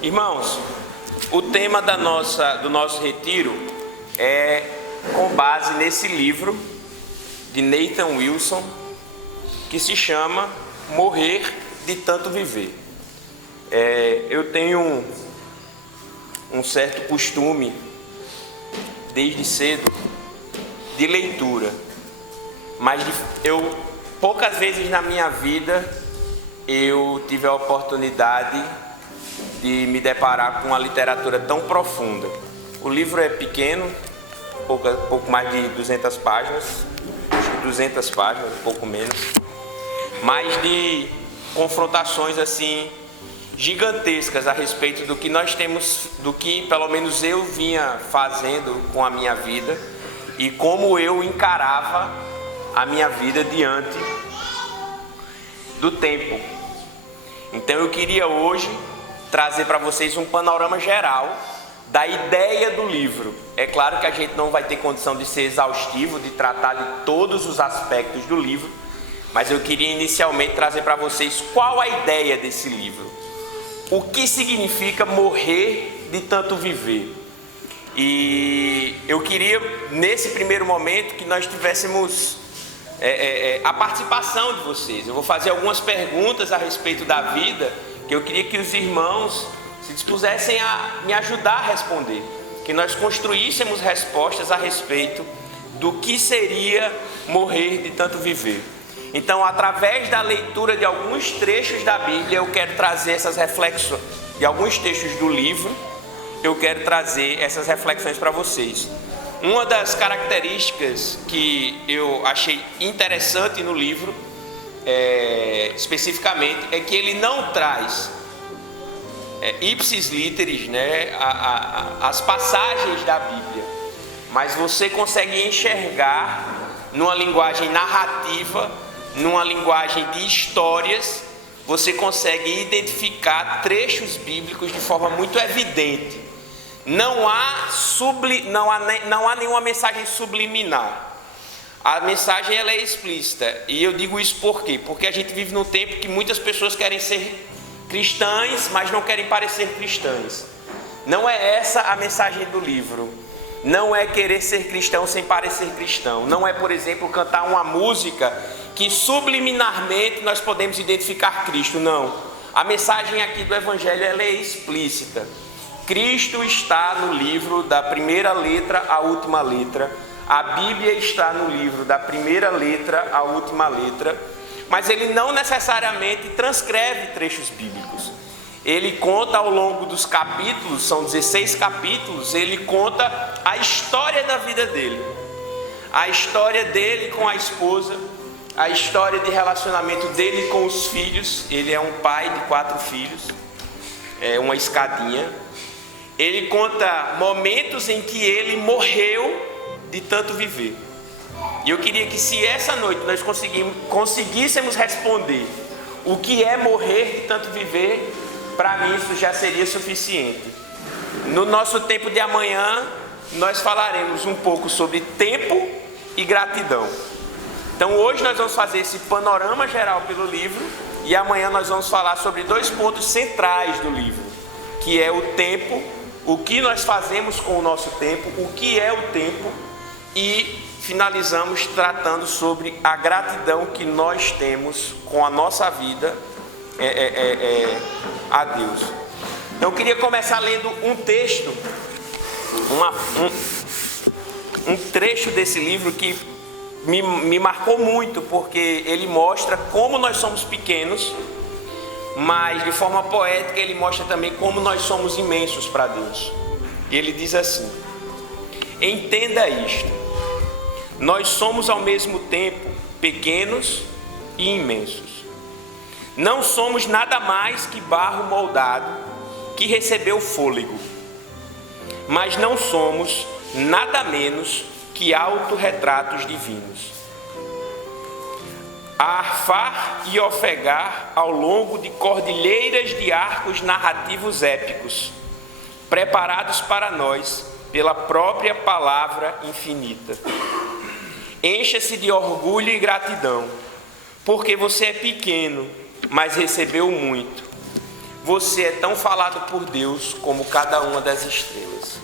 Irmãos, o tema do nosso retiro é com base nesse livro de Nathan Wilson, que se chama Morrer de Tanto Viver. Eu tenho um certo costume, desde cedo, de leitura, mas poucas vezes na minha vida eu tive a oportunidade de me deparar com uma literatura tão profunda. O livro é pequeno, pouco mais de 200 páginas, acho que 200 páginas, um pouco menos, mas de confrontações assim gigantescas a respeito do que nós temos, do que pelo menos eu vinha fazendo com a minha vida e como eu encarava a minha vida diante do tempo. Então eu queria hoje trazer para vocês um panorama geral da ideia do livro. É claro que a gente não vai ter condição de ser exaustivo, de tratar de todos os aspectos do livro, mas eu queria inicialmente trazer para vocês qual a ideia desse livro. O que significa morrer de tanto viver? E eu queria, nesse primeiro momento, que nós tivéssemos a participação de vocês. Eu vou fazer algumas perguntas a respeito da vida, que eu queria que os irmãos se dispusessem a me ajudar a responder, que nós construíssemos respostas a respeito do que seria morrer de tanto viver. Então, através da leitura de alguns trechos da Bíblia, eu quero trazer essas reflexões, de alguns textos do livro, eu quero trazer essas reflexões para vocês. Uma das características que eu achei interessante no livro, especificamente, é que ele não traz ipsis literis, né, as passagens da Bíblia, mas você consegue enxergar numa linguagem narrativa, numa linguagem de histórias, você consegue identificar trechos bíblicos de forma muito evidente. Não há nenhuma mensagem subliminar. A mensagem ela é explícita. E eu digo isso por quê? Porque a gente vive num tempo que muitas pessoas querem ser cristãs, mas não querem parecer cristãs. Não é essa a mensagem do livro. Não é querer ser cristão sem parecer cristão. Não é, por exemplo, cantar uma música que subliminarmente nós podemos identificar Cristo. Não. A mensagem aqui do Evangelho ela é explícita. Cristo está no livro da primeira letra à última letra. A Bíblia está no livro da primeira letra à última letra. Mas ele não necessariamente transcreve trechos bíblicos. Ele conta ao longo dos capítulos, são 16 capítulos, ele conta a história da vida dele. A história dele com a esposa, a história de relacionamento dele com os filhos. Ele é um pai de 4 filhos, uma escadinha. Ele conta momentos em que ele morreu de tanto viver. E eu queria que se essa noite nós conseguíssemos responder o que é morrer de tanto viver, para mim isso já seria suficiente. No nosso tempo de amanhã, nós falaremos um pouco sobre tempo e gratidão. Então hoje nós vamos fazer esse panorama geral pelo livro, e amanhã nós vamos falar sobre 2 pontos centrais do livro, que é o tempo, o que nós fazemos com o nosso tempo, o que é o tempo, e finalizamos tratando sobre a gratidão que nós temos com a nossa vida a Deus. Então eu queria começar lendo um texto, um trecho desse livro que me marcou muito, porque ele mostra como nós somos pequenos, mas de forma poética ele mostra também como nós somos imensos para Deus. E ele diz assim: entenda isto, nós somos ao mesmo tempo pequenos e imensos. Não somos nada mais que barro moldado que recebeu fôlego, mas não somos nada menos que autorretratos divinos, a arfar e ofegar ao longo de cordilheiras de arcos narrativos épicos, preparados para nós pela própria palavra infinita. Encha-se de orgulho e gratidão, porque você é pequeno, mas recebeu muito. você é tão falado por Deus como cada uma das estrelas.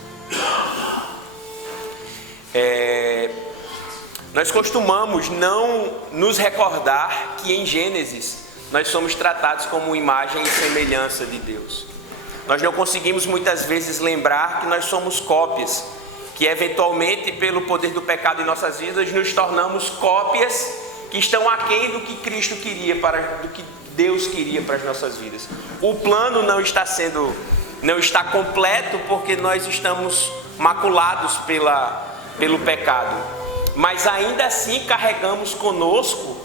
Nós costumamos não nos recordar que em Gênesis nós somos tratados como imagem e semelhança de Deus. Nós não conseguimos muitas vezes lembrar que nós somos cópias, que eventualmente pelo poder do pecado em nossas vidas nos tornamos cópias que estão aquém do que Cristo queria, do que Deus queria para as nossas vidas. O plano não está completo porque nós estamos maculados pelo pecado, mas ainda assim carregamos conosco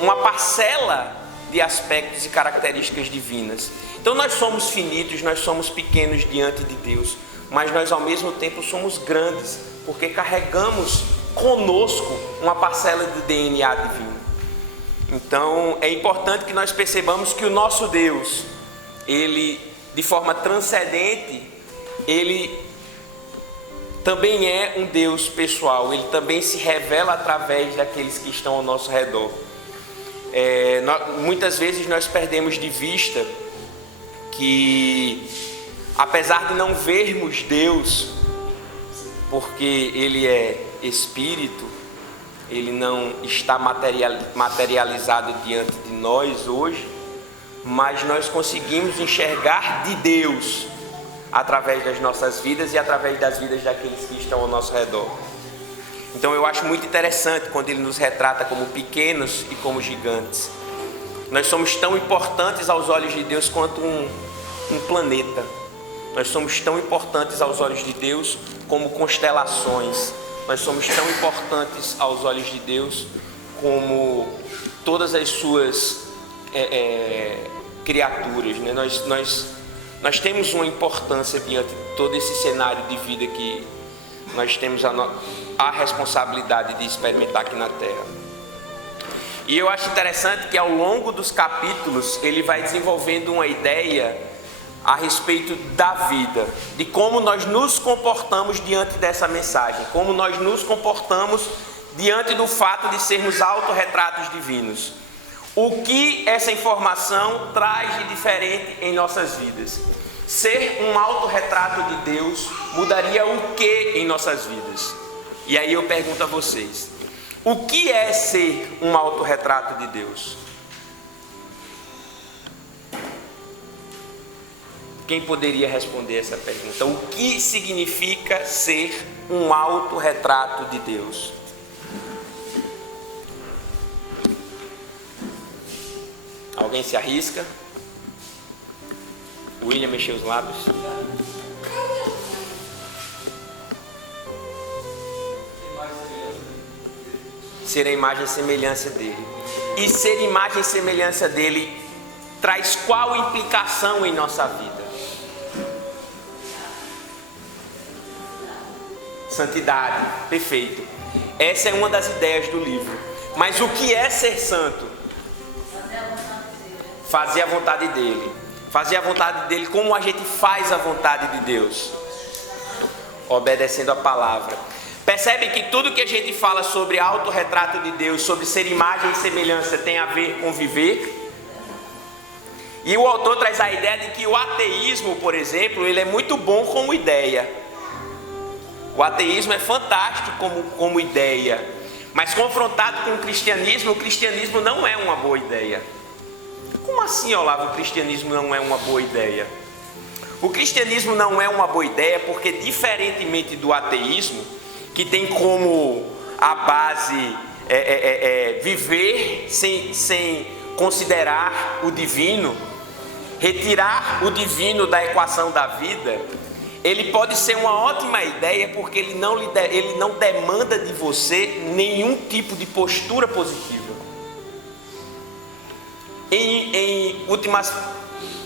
uma parcela de aspectos e características divinas. Então nós somos finitos, nós somos pequenos diante de Deus, mas nós ao mesmo tempo somos grandes, porque carregamos conosco uma parcela do DNA divino. Então é importante que nós percebamos que o nosso Deus, Ele, de forma transcendente, Ele também é um Deus pessoal, Ele também se revela através daqueles que estão ao nosso redor. Muitas vezes nós perdemos de vista que, apesar de não vermos Deus, porque Ele é Espírito, Ele não está materializado diante de nós hoje, mas nós conseguimos enxergar de Deus através das nossas vidas e através das vidas daqueles que estão ao nosso redor. Então eu acho muito interessante quando Ele nos retrata como pequenos e como gigantes. Nós somos tão importantes aos olhos de Deus quanto um planeta. Nós somos tão importantes aos olhos de Deus como constelações. Nós somos tão importantes aos olhos de Deus como todas as suas criaturas, né? Nós temos uma importância diante de todo esse cenário de vida que nós temos a responsabilidade de experimentar aqui na Terra. E eu acho interessante que ao longo dos capítulos ele vai desenvolvendo uma ideia a respeito da vida, de como nós nos comportamos diante dessa mensagem, como nós nos comportamos diante do fato de sermos autorretratos divinos. O que essa informação traz de diferente em nossas vidas? Ser um autorretrato de Deus mudaria o que em nossas vidas? E aí eu pergunto a vocês, o que é ser um autorretrato de Deus? Quem poderia responder essa pergunta? O que significa ser um autorretrato de Deus? Alguém se arrisca? William mexeu os lábios. Ser a imagem e semelhança dele. E ser imagem e semelhança dele traz qual implicação em nossa vida? Santidade, perfeito. Essa é uma das ideias do livro. Mas o que é ser santo? Fazer a vontade dele. Fazer a vontade dele como a gente faz a vontade de Deus? Obedecendo a palavra. Percebe que tudo que a gente fala sobre autorretrato de Deus, sobre ser imagem e semelhança, tem a ver com viver? E o autor traz a ideia de que o ateísmo, por exemplo, ele é muito bom como ideia. O ateísmo é fantástico como ideia, mas confrontado com o cristianismo não é uma boa ideia. Como assim, Olavo, o cristianismo não é uma boa ideia? O cristianismo não é uma boa ideia porque, diferentemente do ateísmo, que tem como a base viver sem considerar o divino, retirar o divino da equação da vida, ele pode ser uma ótima ideia porque ele não demanda de você nenhum tipo de postura positiva. Em últimas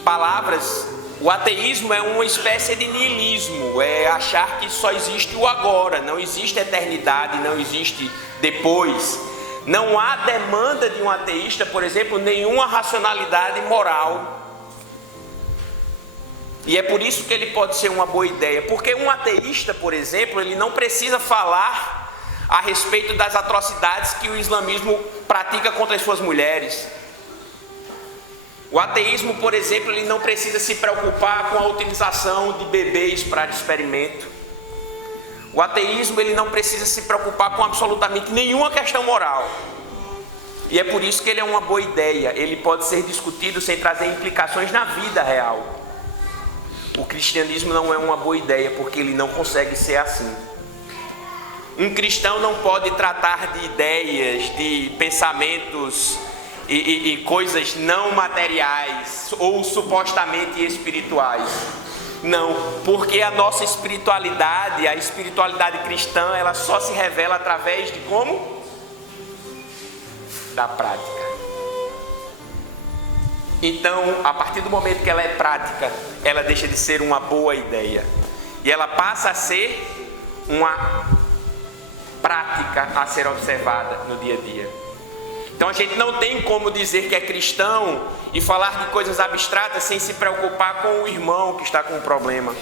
palavras, o ateísmo é uma espécie de niilismo, é achar que só existe o agora, não existe eternidade, não existe depois. Não há demanda de um ateísta, por exemplo, nenhuma racionalidade moral. E é por isso que ele pode ser uma boa ideia, porque um ateísta, por exemplo, ele não precisa falar a respeito das atrocidades que o islamismo pratica contra as suas mulheres. O ateísmo, por exemplo, ele não precisa se preocupar com a utilização de bebês para experimento. O ateísmo, ele não precisa se preocupar com absolutamente nenhuma questão moral. E é por isso que ele é uma boa ideia. Ele pode ser discutido sem trazer implicações na vida real. O cristianismo não é uma boa ideia, porque ele não consegue ser assim. Um cristão não pode tratar de ideias, de pensamentos e coisas não materiais ou supostamente espirituais. Não, porque a nossa espiritualidade, a espiritualidade cristã, ela só se revela através de como? Da prática. Então, a partir do momento que ela é prática, ela deixa de ser uma boa ideia e ela passa a ser uma prática a ser observada no dia a dia. Então a gente não tem como dizer que é cristão e falar de coisas abstratas sem se preocupar com o irmão que está com um problema.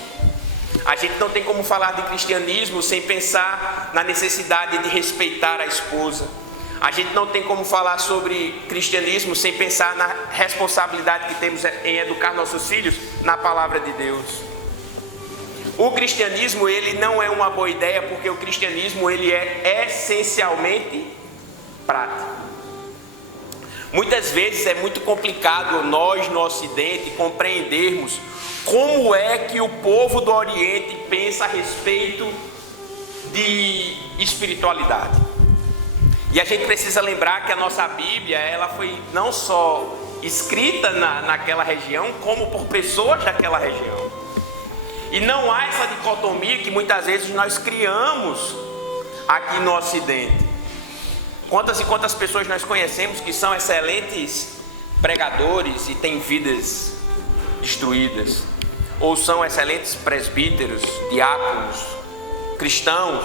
A gente não tem como falar de cristianismo sem pensar na necessidade de respeitar a esposa. A gente não tem como falar sobre cristianismo sem pensar na responsabilidade que temos em educar nossos filhos na palavra de Deus. O cristianismo, ele não é uma boa ideia, porque o cristianismo, ele é essencialmente prático. Muitas vezes é muito complicado nós no Ocidente compreendermos como é que o povo do Oriente pensa a respeito de espiritualidade. E a gente precisa lembrar que a nossa Bíblia, ela foi não só escrita naquela região, como por pessoas daquela região. E não há essa dicotomia que muitas vezes nós criamos aqui no Ocidente. Quantas e quantas pessoas nós conhecemos que são excelentes pregadores e têm vidas destruídas, ou são excelentes presbíteros, diáconos, cristãos,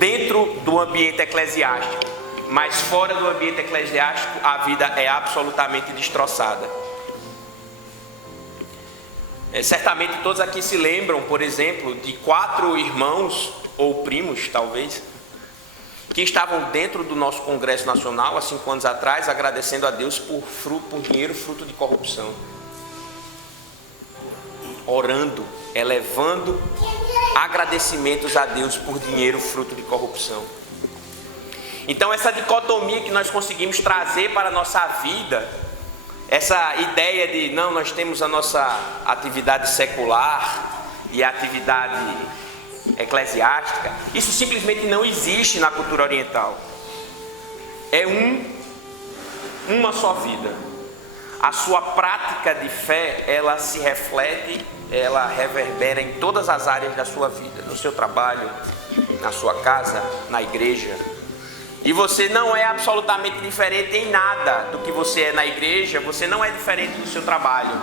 dentro do ambiente eclesiástico, mas fora do ambiente eclesiástico a vida é absolutamente destroçada. Certamente todos aqui se lembram, por exemplo, de 4 irmãos ou primos, talvez, que estavam dentro do nosso Congresso Nacional há 5 anos atrás, agradecendo a Deus por dinheiro fruto de corrupção. Orando, elevando agradecimentos a Deus por dinheiro fruto de corrupção. Então essa dicotomia que nós conseguimos trazer para a nossa vida, essa ideia de não, nós temos a nossa atividade secular e a atividade eclesiástica, isso simplesmente não existe na cultura oriental. É uma só vida. A sua prática de fé, ela se reflete, ela reverbera em todas as áreas da sua vida, no seu trabalho, na sua casa, na igreja. E você não é absolutamente diferente em nada do que você é na igreja, você não é diferente do seu trabalho.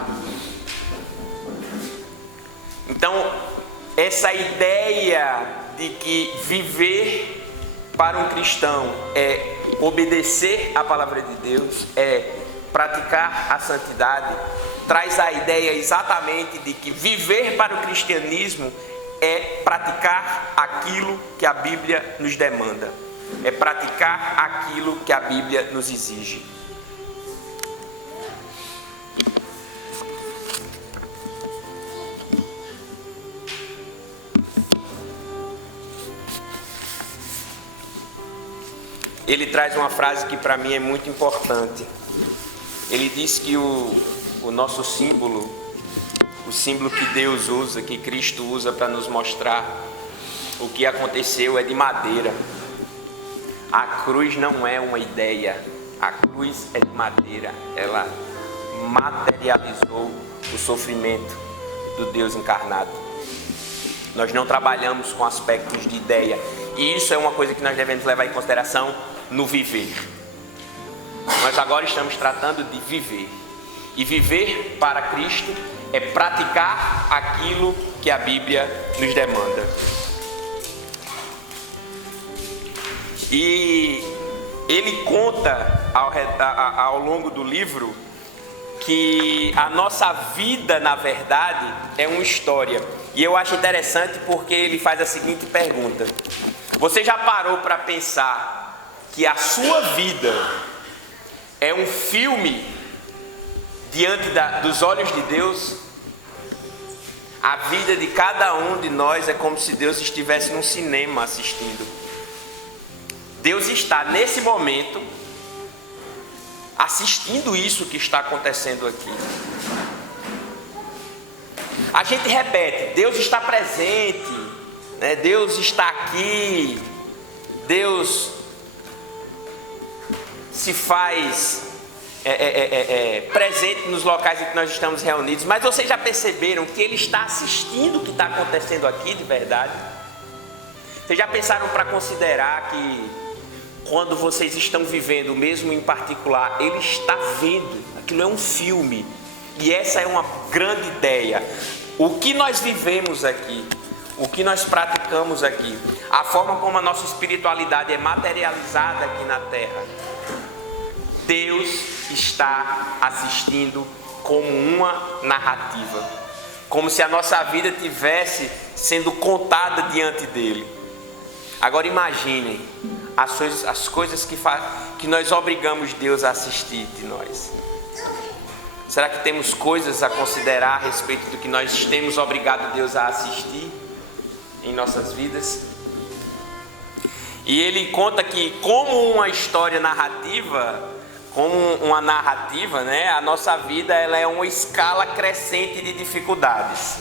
Então, essa ideia de que viver para um cristão é obedecer à palavra de Deus, é praticar a santidade, traz a ideia exatamente de que viver para o cristianismo é praticar aquilo que a Bíblia nos demanda, é praticar aquilo que a Bíblia nos exige. Ele traz uma frase que para mim é muito importante. Ele diz que o nosso símbolo, o símbolo que Deus usa, que Cristo usa para nos mostrar o que aconteceu, é de madeira. A cruz não é uma ideia, a cruz é de madeira. Ela materializou o sofrimento do Deus encarnado. Nós não trabalhamos com aspectos de ideia, e isso é uma coisa que nós devemos levar em consideração no viver. Nós agora estamos tratando de viver. E viver para Cristo é praticar aquilo que a Bíblia nos demanda. E ele conta ao longo do livro que a nossa vida, na verdade, é uma história. E eu acho interessante porque ele faz a seguinte pergunta: você já parou para pensar que a sua vida é um filme diante dos olhos de Deus, a vida de cada um de nós é como se Deus estivesse num cinema assistindo. Deus está nesse momento assistindo isso que está acontecendo aqui. A gente repete, Deus está presente, né? Deus está aqui, Deus se faz presente nos locais em que nós estamos reunidos. Mas vocês já perceberam que Ele está assistindo o que está acontecendo aqui de verdade? Vocês já pensaram para considerar que quando vocês estão vivendo, mesmo em particular, Ele está vendo? Aquilo é um filme. E essa é uma grande ideia. O que nós vivemos aqui, o que nós praticamos aqui, a forma como a nossa espiritualidade é materializada aqui na terra, Deus está assistindo como uma narrativa, como se a nossa vida estivesse sendo contada diante dele. Agora imaginem as coisas que nós obrigamos Deus a assistir de nós. Será que temos coisas a considerar a respeito do que nós temos obrigado Deus a assistir em nossas vidas? E ele conta que como uma história narrativa, né, a nossa vida ela é uma escala crescente de dificuldades.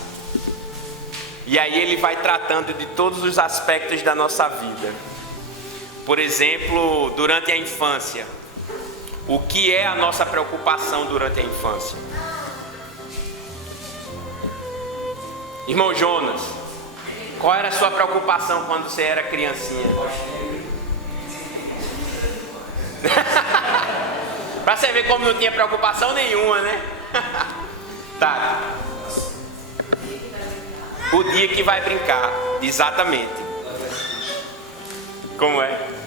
E aí ele vai tratando de todos os aspectos da nossa vida. Por exemplo, durante a infância. O que é a nossa preocupação durante a infância? Irmão Jonas, qual era a sua preocupação quando você era criancinha? Pra você ver como não tinha preocupação nenhuma, né? Tá. O dia que vai brincar, exatamente. Como é?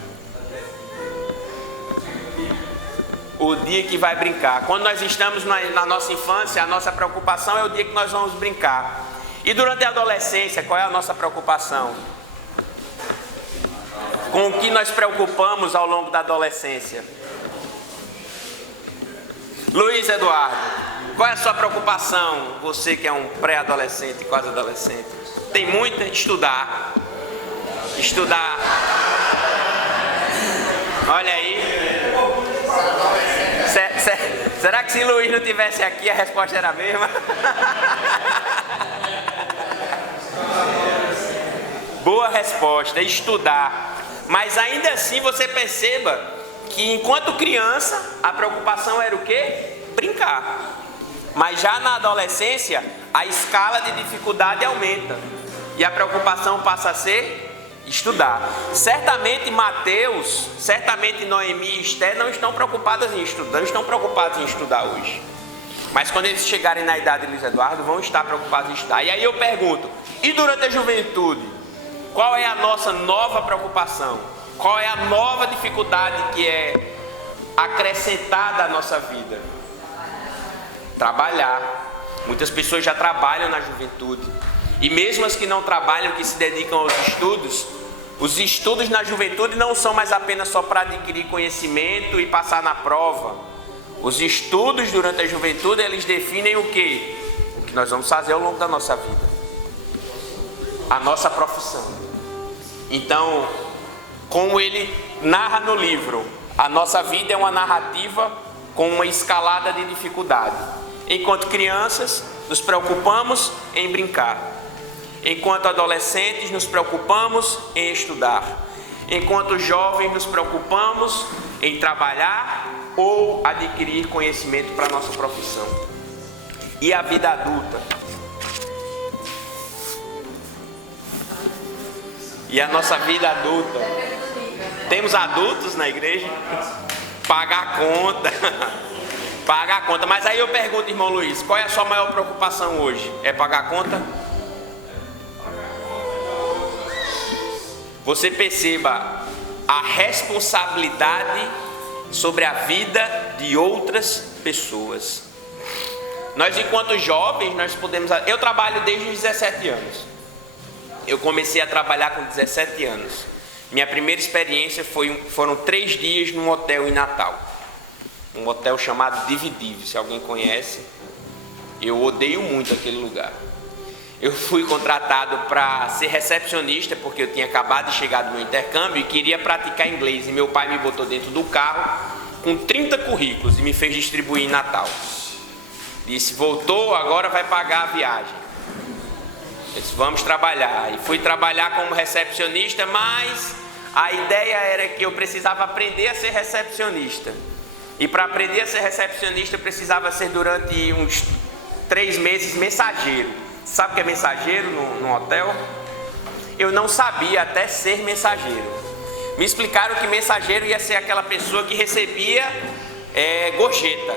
O dia que vai brincar. Quando nós estamos na nossa infância, a nossa preocupação é o dia que nós vamos brincar. E durante a adolescência, qual é a nossa preocupação? Com o que nós preocupamos ao longo da adolescência? Luiz Eduardo, qual é a sua preocupação? Você que é um pré-adolescente, quase adolescente. Tem muita? Estudar. Estudar. Olha aí. Será que se Luiz não tivesse aqui a resposta era a mesma? Boa resposta, estudar. Mas ainda assim você perceba que enquanto criança a preocupação era o quê? Brincar. Mas já na adolescência a escala de dificuldade aumenta e a preocupação passa a ser estudar. Certamente Mateus, certamente Noemi e Esté não estão preocupadas em estudar, não estão preocupados em estudar hoje. Mas quando eles chegarem na idade de Luiz Eduardo, vão estar preocupados em estudar. E aí eu pergunto, e durante a juventude, qual é a nossa nova preocupação? Qual é a nova dificuldade que é acrescentada à nossa vida? Trabalhar. Muitas pessoas já trabalham na juventude. E mesmo as que não trabalham, que se dedicam aos estudos, os estudos na juventude não são mais apenas só para adquirir conhecimento e passar na prova. Os estudos durante a juventude, eles definem o quê? O que nós vamos fazer ao longo da nossa vida. A nossa profissão. Então, como ele narra no livro, a nossa vida é uma narrativa com uma escalada de dificuldade. Enquanto crianças, nos preocupamos em brincar. Enquanto adolescentes, nos preocupamos em estudar. Enquanto jovens, nos preocupamos em trabalhar ou adquirir conhecimento para a nossa profissão. E a vida adulta? E a nossa vida adulta? Temos adultos na igreja? Pagar a conta. Pagar a conta. Mas aí eu pergunto, irmão Luiz, qual é a sua maior preocupação hoje? É pagar a conta? Você perceba a responsabilidade sobre a vida de outras pessoas. Nós, enquanto jovens, nós podemos... Eu trabalho desde os 17 anos. Eu comecei a trabalhar com 17 anos. Minha primeira experiência foram 3 dias num hotel em Natal. um hotel chamado Dividiv, se alguém conhece. Eu odeio muito aquele lugar. Eu fui contratado para ser recepcionista, porque eu tinha acabado de chegar do meu intercâmbio e queria praticar inglês. E meu pai me botou dentro do carro com 30 currículos e me fez distribuir em Natal. Disse, voltou, agora vai pagar a viagem. Eu disse, vamos trabalhar. E fui trabalhar como recepcionista, mas a ideia era que eu precisava aprender a ser recepcionista. E para aprender a ser recepcionista, eu precisava ser durante uns 3 meses mensageiro. Sabe o que é mensageiro no hotel? Eu não sabia até ser mensageiro. Me explicaram que mensageiro ia ser aquela pessoa que recebia gorjeta.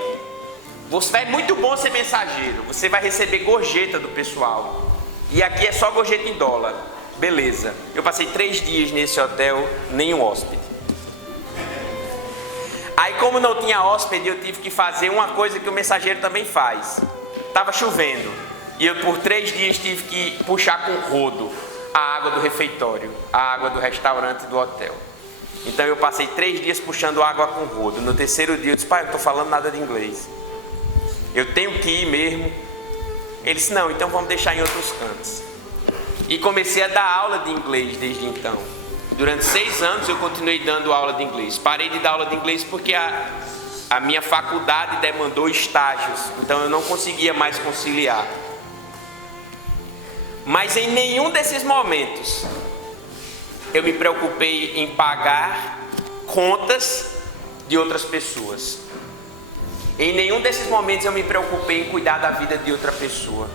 É muito bom ser mensageiro, você vai receber gorjeta do pessoal. E aqui é só gorjeta em dólar. Beleza. Eu passei 3 dias nesse hotel, nenhum hóspede. Aí como não tinha hóspede, eu tive que fazer uma coisa que o mensageiro também faz. Estava chovendo. E eu por 3 dias tive que puxar com rodo a água do refeitório, a água do restaurante do hotel. Então eu passei 3 dias puxando água com rodo. No 3º dia eu disse, pai, eu não estou falando nada de inglês. Eu tenho que ir mesmo. Ele disse, não, então vamos deixar em outros cantos. E comecei a dar aula de inglês desde então. Durante 6 anos eu continuei dando aula de inglês. Parei de dar aula de inglês porque a minha faculdade demandou estágios. Então eu não conseguia mais conciliar. Mas em nenhum desses momentos eu me preocupei em pagar contas de outras pessoas. Em nenhum desses momentos eu me preocupei em cuidar da vida de outra pessoa.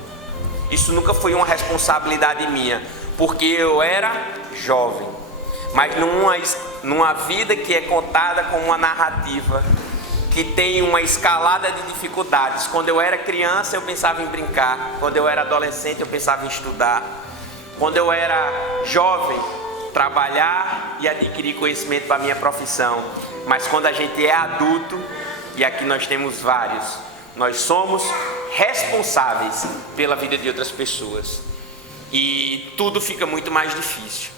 Isso nunca foi uma responsabilidade minha, porque eu era jovem. Mas numa vida que é contada como uma narrativa, que tem uma escalada de dificuldades. Quando eu era criança eu pensava em brincar. Quando eu era adolescente eu pensava em estudar. Quando eu era jovem, trabalhar e adquirir conhecimento para a minha profissão. Mas quando a gente é adulto, e aqui nós temos vários, nós somos responsáveis pela vida de outras pessoas. E tudo fica muito mais difícil.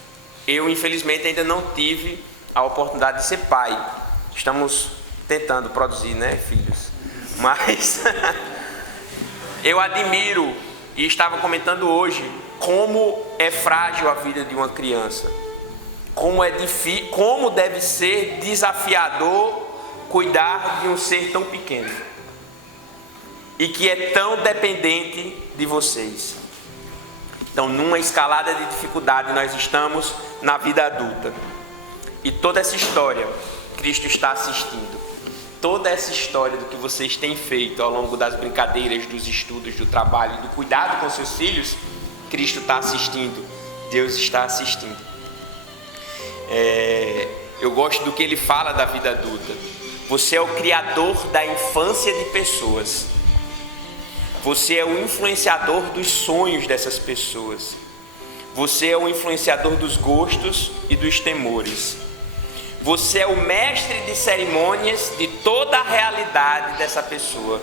Eu, infelizmente, ainda não tive a oportunidade de ser pai. Estamos tentando produzir, né, filhos? Mas eu admiro, e estava comentando hoje, como é frágil a vida de uma criança. Como deve ser desafiador cuidar de um ser tão pequeno e que é tão dependente de vocês. Então, numa escalada de dificuldade, nós estamos na vida adulta. E toda essa história, Cristo está assistindo. Toda essa história do que vocês têm feito ao longo das brincadeiras, dos estudos, do trabalho, do cuidado com seus filhos, Cristo está assistindo. Deus está assistindo. Eu gosto do que ele fala da vida adulta. Você é o criador da infância de pessoas. Você é o influenciador dos sonhos dessas pessoas. Você é o influenciador dos gostos e dos temores. Você é o mestre de cerimônias de toda a realidade dessa pessoa.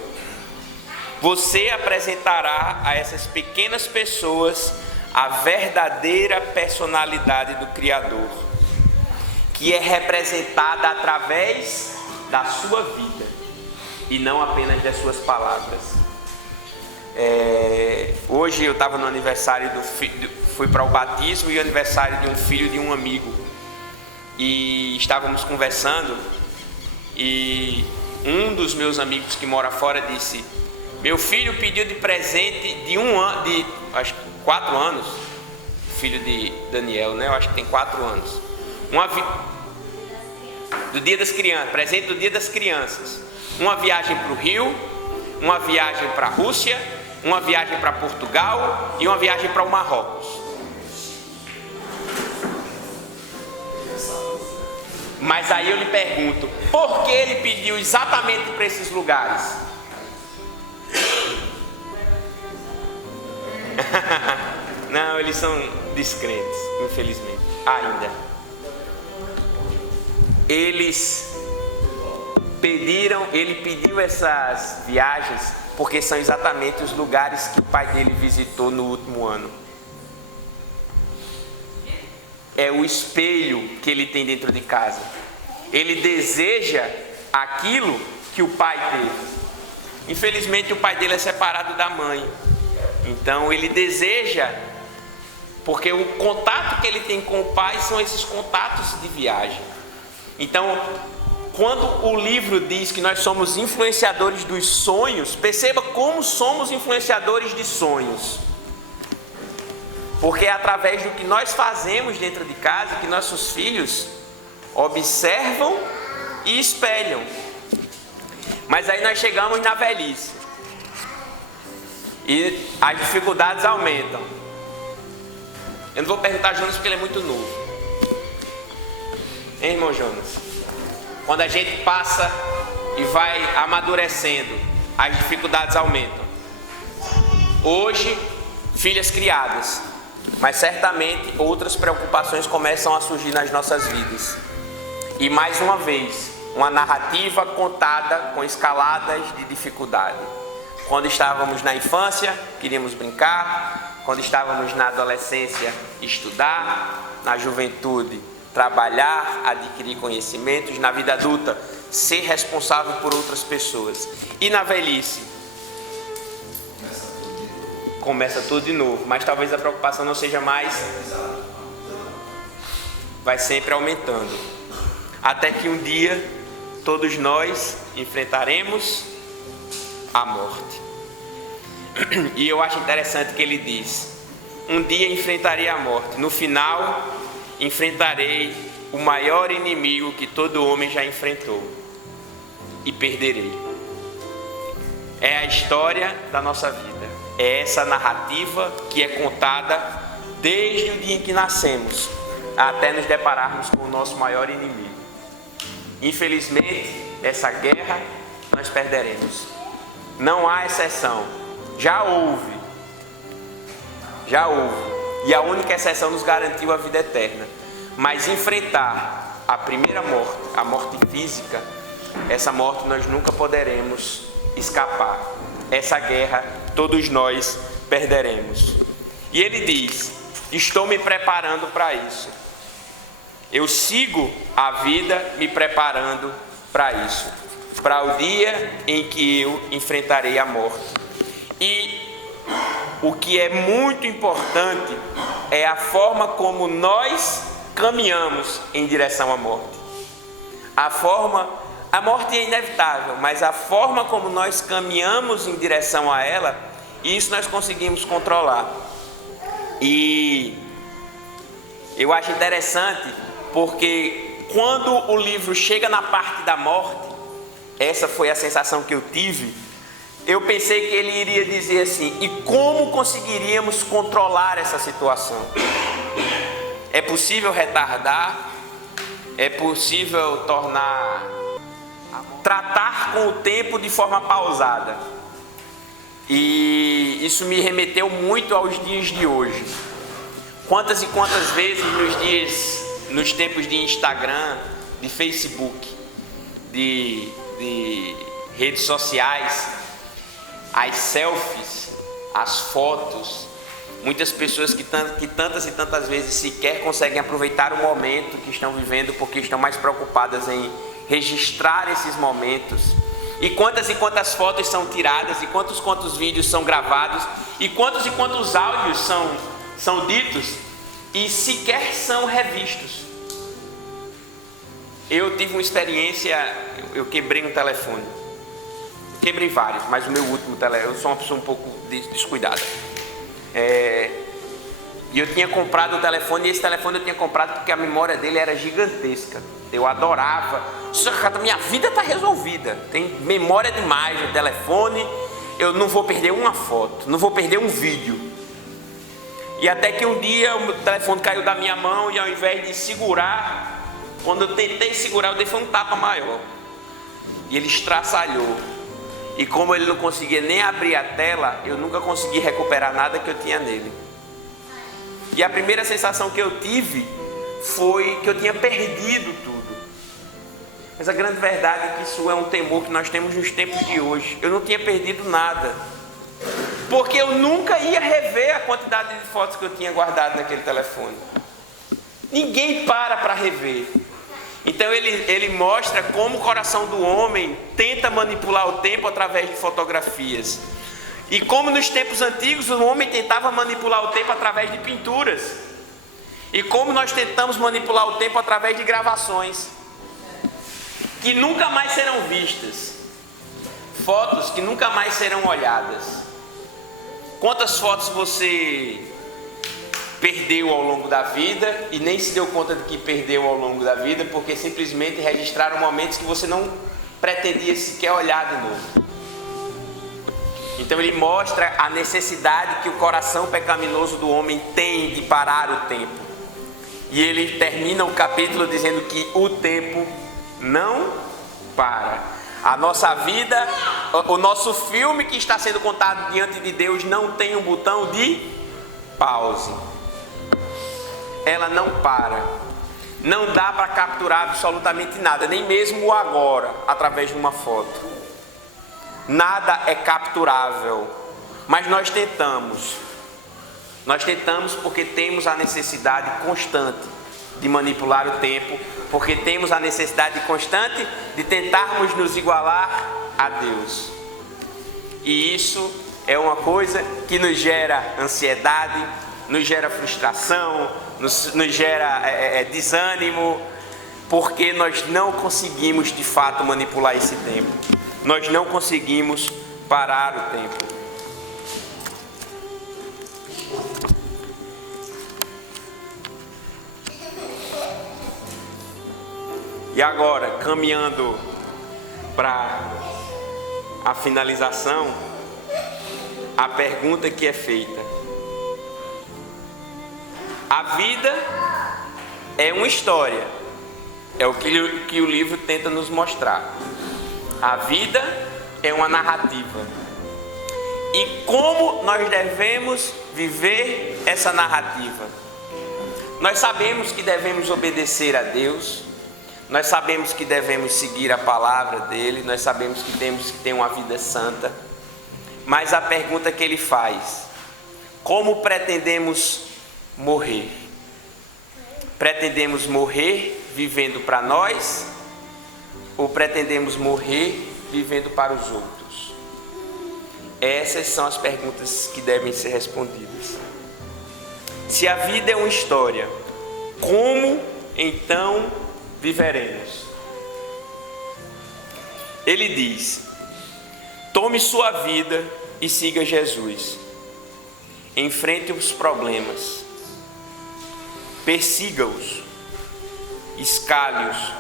Você apresentará a essas pequenas pessoas a verdadeira personalidade do Criador, que é representada através da sua vida e não apenas das suas palavras. Hoje eu estava no aniversário fui para o batismo e o aniversário de um filho de um amigo, e estávamos conversando, e um dos meus amigos que mora fora disse: meu filho pediu de presente de acho que 4 anos, filho de Daniel, né? Eu acho que tem 4 anos, do Dia das Crianças, presente do Dia das Crianças, uma viagem para o Rio, uma viagem para a Rússia, uma viagem para Portugal e uma viagem para o Marrocos. Mas aí eu lhe pergunto, por que ele pediu exatamente para esses lugares? Não, eles são descrentes, infelizmente, ainda. Ele pediu essas viagens porque são exatamente os lugares que o pai dele visitou no último ano. É o espelho que ele tem dentro de casa. Ele deseja aquilo que que o pai teve. Infelizmente o pai dele é separado da mãe. Então ele deseja, porque o contato que ele tem com o pai são esses contatos de viagem. Então, quando o livro diz que nós somos influenciadores dos sonhos, perceba como somos influenciadores de sonhos. Porque é através do que nós fazemos dentro de casa que nossos filhos observam e espelham. Mas aí nós chegamos na velhice e as dificuldades aumentam. Eu não vou perguntar a Jonas porque ele é muito novo. Hein, irmão Jonas? Quando a gente passa e vai amadurecendo, as dificuldades aumentam. Hoje, filhas criadas, mas certamente outras preocupações começam a surgir nas nossas vidas. E mais uma vez, uma narrativa contada com escaladas de dificuldade. Quando estávamos na infância, queríamos brincar. Quando estávamos na adolescência, estudar. Na juventude, trabalhar, adquirir conhecimentos. Na vida adulta, ser responsável por outras pessoas. E na velhice, começa tudo de novo. Mas talvez a preocupação não seja mais, vai sempre aumentando. Até que um dia, todos nós enfrentaremos a morte. E eu acho interessante que ele diz: um dia enfrentarei a morte. No final, enfrentarei o maior inimigo que todo homem já enfrentou. E perderei. É a história da nossa vida. É essa narrativa que é contada desde o dia em que nascemos, até nos depararmos com o nosso maior inimigo. Infelizmente, essa guerra nós perderemos. Não há exceção. Já houve. E a única exceção nos garantiu a vida eterna. Mas enfrentar a primeira morte, a morte física, essa morte nós nunca poderemos escapar. Essa guerra todos nós perderemos. E ele diz: estou me preparando para isso. Eu sigo a vida me preparando para isso, para o dia em que eu enfrentarei a morte. E o que é muito importante é a forma como nós caminhamos em direção à morte. A morte é inevitável, mas a forma como nós caminhamos em direção a ela, isso nós conseguimos controlar. E eu acho interessante, porque quando o livro chega na parte da morte, essa foi a sensação que eu tive. Eu pensei que ele iria dizer assim: e como conseguiríamos controlar essa situação? É possível retardar? É possível tratar com o tempo de forma pausada? E isso me remeteu muito aos dias de hoje. Quantas e quantas vezes nos tempos de Instagram, de Facebook, de redes sociais, as selfies, as fotos, muitas pessoas que tantas e tantas vezes sequer conseguem aproveitar o momento que estão vivendo, porque estão mais preocupadas em registrar esses momentos. E quantas fotos são tiradas, e quantos vídeos são gravados, e quantos áudios são ditos e sequer são revistos. Eu tive uma experiência, eu quebrei um telefone. Quebrei vários, mas o meu último telefone, eu sou uma pessoa um pouco descuidada. E eu tinha comprado o telefone, e esse telefone eu tinha comprado porque a memória dele era gigantesca. Eu adorava. Minha vida está resolvida. Tem memória demais no telefone. Eu não vou perder uma foto, não vou perder um vídeo. E até que um dia o telefone caiu da minha mão, e ao invés de segurar, quando eu tentei segurar, eu dei um tapa maior. E ele estraçalhou. E como ele não conseguia nem abrir a tela, eu nunca consegui recuperar nada que eu tinha nele. E a primeira sensação que eu tive foi que eu tinha perdido tudo. Mas a grande verdade é que isso é um temor que nós temos nos tempos de hoje. Eu não tinha perdido nada, porque eu nunca ia rever a quantidade de fotos que eu tinha guardado naquele telefone. Ninguém para rever. Então ele mostra como o coração do homem tenta manipular o tempo através de fotografias. E como nos tempos antigos o homem tentava manipular o tempo através de pinturas. E como nós tentamos manipular o tempo através de gravações, que nunca mais serão vistas. Fotos que nunca mais serão olhadas. Quantas fotos você perdeu ao longo da vida e nem se deu conta de que perdeu ao longo da vida, porque simplesmente registraram momentos que você não pretendia sequer olhar de novo. Então ele mostra a necessidade que o coração pecaminoso do homem tem de parar o tempo. E ele termina o capítulo dizendo que o tempo não para. A nossa vida, o nosso filme que está sendo contado diante de Deus não tem um botão de pause. Ela não para. Não dá para capturar absolutamente nada, nem mesmo o agora, através de uma foto. Nada é capturável, mas nós tentamos. Nós tentamos porque temos a necessidade constante de manipular o tempo, porque temos a necessidade constante de tentarmos nos igualar a Deus. E isso é uma coisa que nos gera ansiedade, nos gera frustração, nos gera desânimo, porque nós não conseguimos de fato manipular esse tempo. Nós não conseguimos parar o tempo. E agora, caminhando para a finalização, a pergunta que é feita: a vida é uma história, é o que o livro tenta nos mostrar. A vida é uma narrativa. E como nós devemos viver essa narrativa? Nós sabemos que devemos obedecer a Deus, nós sabemos que devemos seguir a palavra dele, nós sabemos que temos que ter uma vida santa. Mas a pergunta que ele faz: como pretendemos morrer? Pretendemos morrer vivendo para nós, ou pretendemos morrer vivendo para os outros? Essas são as perguntas que devem ser respondidas. Se a vida é uma história, como então viveremos? Ele diz: tome sua vida e siga Jesus. Enfrente os problemas, persiga-os, escale-os,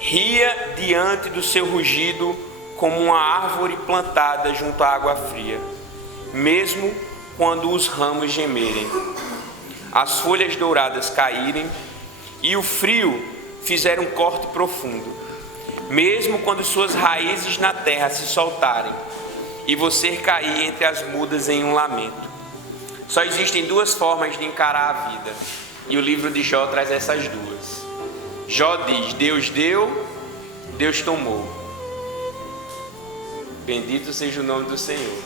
ria diante do seu rugido como uma árvore plantada junto à água fria, mesmo quando os ramos gemerem, as folhas douradas caírem e o frio fizer um corte profundo, mesmo quando suas raízes na terra se soltarem e você cair entre as mudas em um lamento. Só existem duas formas de encarar a vida, e o livro de Jó traz essas duas. Jó diz: Deus deu, Deus tomou. Bendito seja o nome do Senhor.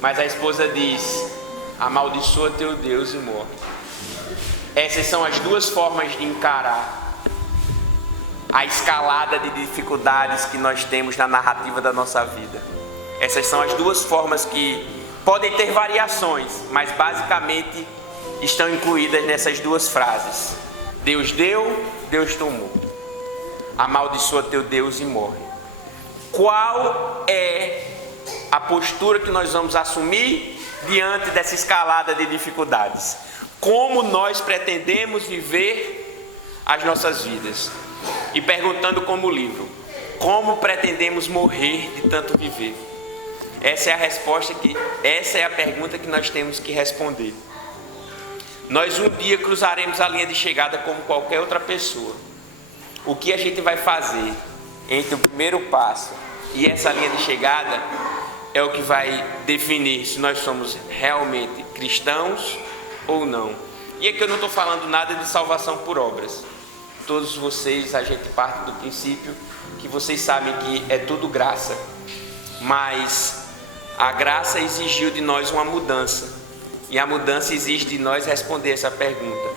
Mas a esposa diz: amaldiçoa teu Deus e morre. Essas são as duas formas de encarar a escalada de dificuldades que nós temos na narrativa da nossa vida. Essas são as duas formas que podem ter variações, mas basicamente estão incluídas nessas duas frases. Deus deu, Deus tomou. Amaldiçoa teu Deus e morre. Qual é a postura que nós vamos assumir diante dessa escalada de dificuldades? Como nós pretendemos viver as nossas vidas? E perguntando como o livro: como pretendemos morrer de tanto viver? Essa é a resposta essa é a pergunta que nós temos que responder. Nós um dia cruzaremos a linha de chegada como qualquer outra pessoa. O que a gente vai fazer entre o primeiro passo e essa linha de chegada é o que vai definir se nós somos realmente cristãos ou não. E aqui eu não estou falando nada de salvação por obras. Todos vocês, a gente parte do princípio que vocês sabem que é tudo graça. Mas a graça exigiu de nós uma mudança. E a mudança exige de nós responder essa pergunta: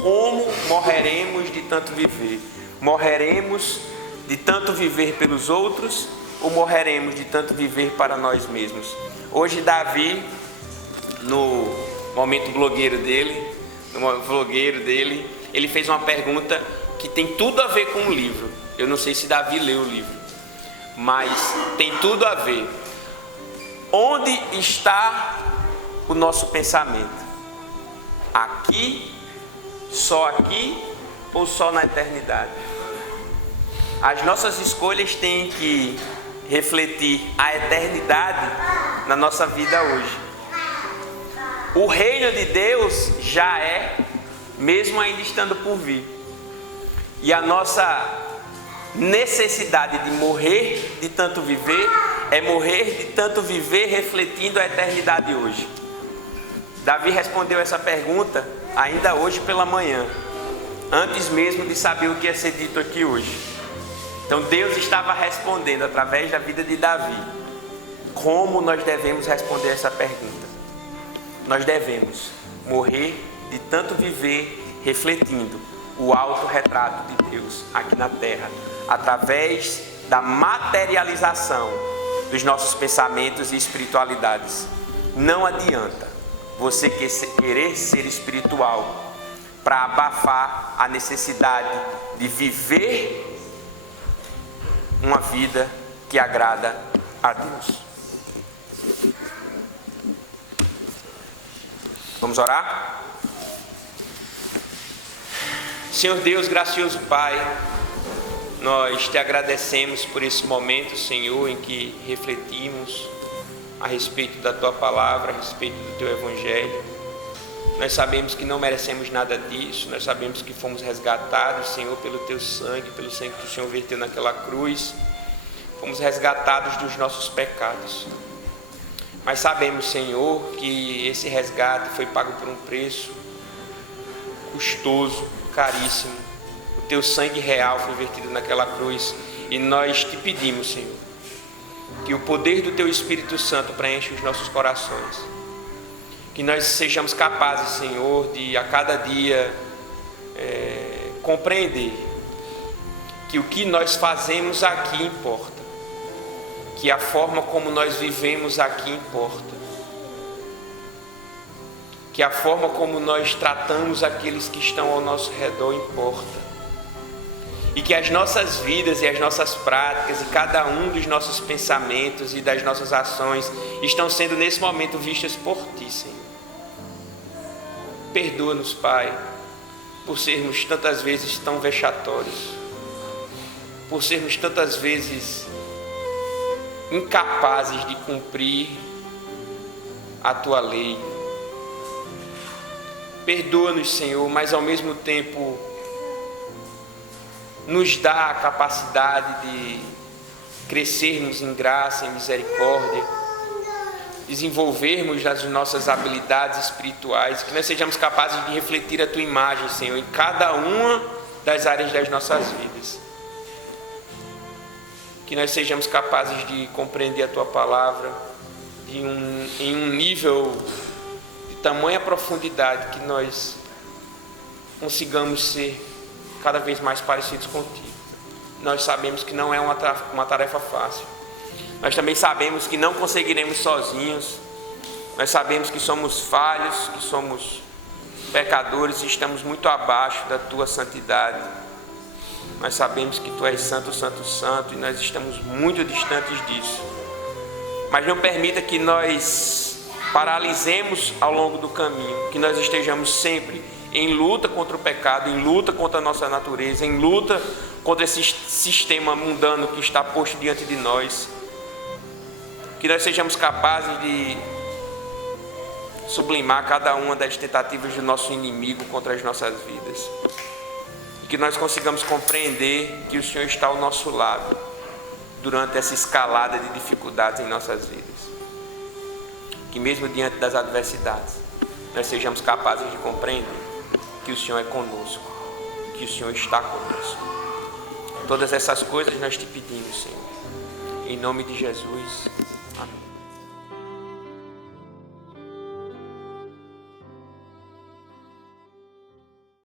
como morreremos de tanto viver? Morreremos de tanto viver pelos outros ou morreremos de tanto viver para nós mesmos? Hoje Davi, no momento blogueiro dele, ele fez uma pergunta que tem tudo a ver com o livro. Eu não sei se Davi leu o livro, mas tem tudo a ver. Onde está o nosso pensamento? Aqui, só aqui ou só na eternidade? As nossas escolhas têm que refletir a eternidade na nossa vida hoje. O reino de Deus já é, mesmo ainda estando por vir. E a nossa necessidade de morrer de tanto viver é morrer de tanto viver refletindo a eternidade hoje. Davi respondeu essa pergunta ainda hoje pela manhã, antes mesmo de saber o que ia ser dito aqui hoje. Então Deus estava respondendo através da vida de Davi como nós devemos responder essa pergunta. Nós devemos morrer de tanto viver refletindo o autorretrato de Deus aqui na terra, através da materialização dos nossos pensamentos e espiritualidades. Não adianta você querer ser espiritual para abafar a necessidade de viver uma vida que agrada a Deus. Vamos orar? Senhor Deus, gracioso Pai, nós te agradecemos por esse momento, Senhor, em que refletimos a respeito da Tua Palavra, a respeito do Teu Evangelho. Nós sabemos que não merecemos nada disso, nós sabemos que fomos resgatados, Senhor, pelo Teu sangue, pelo sangue que o Senhor verteu naquela cruz. Fomos resgatados dos nossos pecados. Mas sabemos, Senhor, que esse resgate foi pago por um preço custoso, caríssimo. O Teu sangue real foi vertido naquela cruz. E nós te pedimos, Senhor, que o poder do Teu Espírito Santo preencha os nossos corações. Que nós sejamos capazes, Senhor, de a cada dia compreender que o que nós fazemos aqui importa. Que a forma como nós vivemos aqui importa. Que a forma como nós tratamos aqueles que estão ao nosso redor importa. E que as nossas vidas e as nossas práticas e cada um dos nossos pensamentos e das nossas ações estão sendo nesse momento vistas por Ti, Senhor. Perdoa-nos, Pai, por sermos tantas vezes tão vexatórios, por sermos tantas vezes incapazes de cumprir a Tua lei. Perdoa-nos, Senhor, mas ao mesmo tempo nos dá a capacidade de crescermos em graça, em misericórdia, desenvolvermos as nossas habilidades espirituais, que nós sejamos capazes de refletir a Tua imagem, Senhor, em cada uma das áreas das nossas vidas. Que nós sejamos capazes de compreender a Tua Palavra em um nível de tamanha profundidade que nós consigamos ser cada vez mais parecidos contigo. Nós sabemos que não é uma tarefa fácil. Nós também sabemos que não conseguiremos sozinhos. Nós sabemos que somos falhos, que somos pecadores e estamos muito abaixo da Tua santidade. Nós sabemos que Tu és santo, santo, santo e nós estamos muito distantes disso. Mas não permita que nós paralisemos ao longo do caminho, que nós estejamos sempre em luta contra o pecado, em luta contra a nossa natureza, em luta contra esse sistema mundano que está posto diante de nós. Que nós sejamos capazes de sublimar cada uma das tentativas do nosso inimigo contra as nossas vidas. E que nós consigamos compreender que o Senhor está ao nosso lado durante essa escalada de dificuldades em nossas vidas. Que mesmo diante das adversidades, nós sejamos capazes de compreender que o Senhor é conosco, que o Senhor está conosco. Todas essas coisas nós te pedimos, Senhor. Em nome de Jesus. Amém.